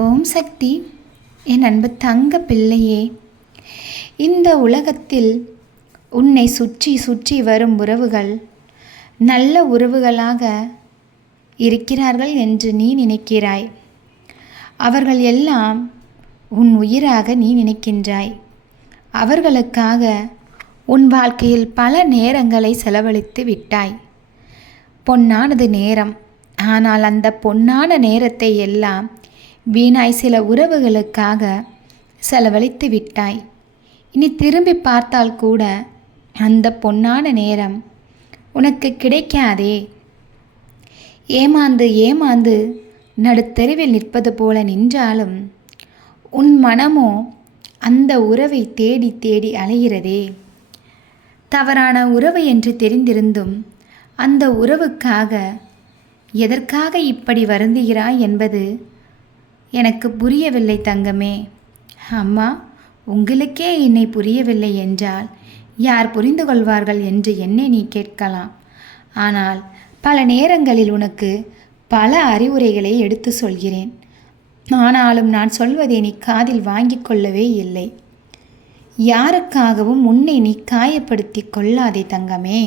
ஓம் சக்தி. என் அன்பு தங்க பிள்ளையே இந்த உலகத்தில் உன்னை சுற்றி சுற்றி வரும் உறவுகள் நல்ல உறவுகளாக இருக்கிறார்கள் என்று நீ நினைக்கிறாய். அவர்கள் எல்லாம் உன் உயிராக நீ நினைக்கின்றாய். அவர்களுக்காக உன் வாழ்க்கையில் பல நேரங்களை செலவழித்து விட்டாய். பொன்னானது நேரம். ஆனால் அந்த பொன்னான நேரத்தை எல்லாம் வீணாய் சில உறவுகளுக்காக செலவழித்து விட்டாய். இனி திரும்பி பார்த்தால் கூட அந்த பொன்னான நேரம் உனக்கு கிடைக்காதே. ஏமாந்து ஏமாந்து நடுத்தெருவில் நிற்பது போல நின்றாலும் உன் மனமோ அந்த உறவை தேடி தேடி அலைகிறதே. தவறான உறவு என்று தெரிந்திருந்தும் அந்த உறவுக்காக எதற்காக இப்படி வருந்துகிறாய் என்பது எனக்கு புரியவில்லை தங்கமே. அம்மா உங்களுக்கே என்னை புரியவில்லை என்றால் யார் புரிந்து கொள்வார்கள் என்று என்னை நீ கேட்கலாம். ஆனால் பல நேரங்களில் உனக்கு பல அறிவுரைகளை எடுத்து சொல்கிறேன். ஆனாலும் நான் சொல்வதை நீ காதில் வாங்கிக் கொள்ளவே இல்லை. யாருக்காகவும் உன்னை நீ காயப்படுத்தி கொள்ளாதே தங்கமே.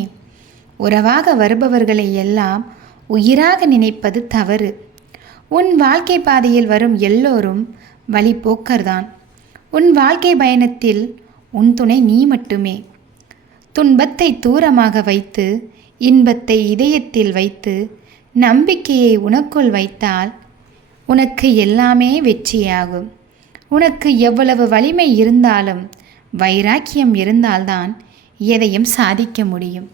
உறவாக வருபவர்களை எல்லாம் உயிராக நினைப்பது தவறு. உன் வாழ்க்கை பாதையில் வரும் எல்லோரும் வழிபோக்கர்தான். உன் வாழ்க்கை பயணத்தில் உன் துணை நீ மட்டுமே. துன்பத்தை தூரமாக வைத்து இன்பத்தை இதயத்தில் வைத்து நம்பிக்கையை உனக்குள் வைத்தால் உனக்கு எல்லாமே வெற்றியாகும். உனக்கு எவ்வளவு வலிமை இருந்தாலும் வைராக்கியம் இருந்தால்தான் எதையும் சாதிக்க முடியும்.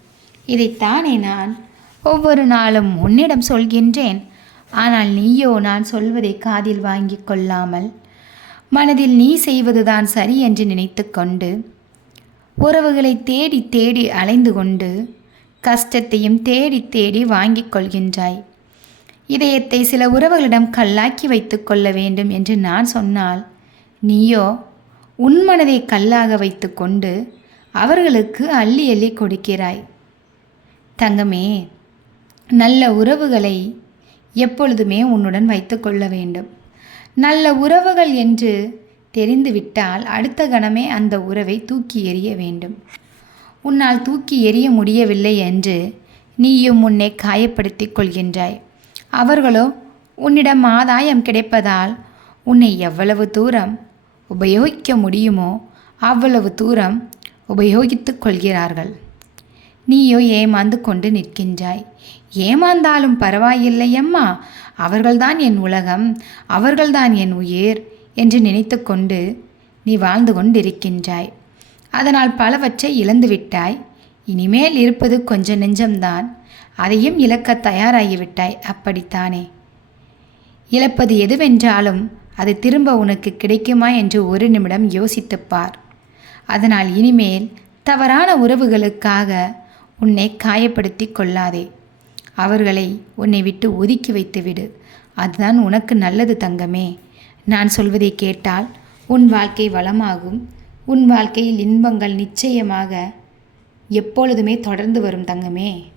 இதைத்தானே நான் ஒவ்வொரு நாளும் உன்னிடம் சொல்கின்றேன். ஆனால் நீயோ நான் சொல்வதை காதில் வாங்கி கொள்ளாமல் மனதில் நீ செய்வதுதான் சரி என்று நினைத்து கொண்டு உறவுகளை தேடி தேடி அலைந்து கொண்டு கஷ்டத்தையும் தேடி தேடி வாங்கிக் கொள்கின்றாய். இதயத்தை சில உறவுகளிடம் கல்லாக்கி வைத்து கொள்ள வேண்டும் என்று நான் சொன்னால் நீயோ உன் மனதை கல்லாக வைத்து கொண்டு அவர்களுக்கு அள்ளி அள்ளி கொடுக்கிறாய். தங்கமே நல்ல உறவுகளை எப்பொழுதுமே உன்னுடன் வைத்து கொள்ள வேண்டும். நல்ல உறவுகள் என்று தெரிந்துவிட்டால் அடுத்த கணமே அந்த உறவை தூக்கி எறிய வேண்டும். உன்னால் தூக்கி எறிய முடியவில்லை என்று நீயும் உன்னை காயப்படுத்தி கொள்கின்றாய். அவர்களோ உன்னிடம் ஆதாயம் கிடைப்பதால் உன்னை எவ்வளவு தூரம் உபயோகிக்க முடியுமோ அவ்வளவு தூரம் உபயோகித்து கொள்கிறார்கள். நீயோ ஏமாந்து கொண்டு நிற்கின்றாய். ஏமாந்தாலும் பரவாயில்லையம்மா. அவர்கள்தான் என் உலகம் அவர்கள்தான் என் உயிர் என்று நினைத்து கொண்டு நீ வாழ்ந்து கொண்டிருக்கின்றாய். அதனால் பலவற்றை இழந்துவிட்டாய். இனிமேல் இருப்பது கொஞ்ச நெஞ்சம்தான். அதையும் இழக்க தயாராகிவிட்டாய். அப்படித்தானே. இழப்பது எதுவென்றாலும் அது திரும்ப உனக்கு கிடைக்குமா என்று ஒரு நிமிடம் யோசித்துப்பார் அதனால் இனிமேல் தவறான உறவுகளுக்காக உன்னை காயப்படுத்தி கொள்ளாதே. அவர்களை உன்னை விட்டு ஒதுக்கி வைத்துவிடு அதுதான் உனக்கு நல்லது தங்கமே. நான் சொல்வதை கேட்டால் உன் வாழ்க்கை வளமாகும். உன் வாழ்க்கையில் இன்பங்கள் நிச்சயமாக எப்பொழுதுமே தொடர்ந்து வரும் தங்கமே.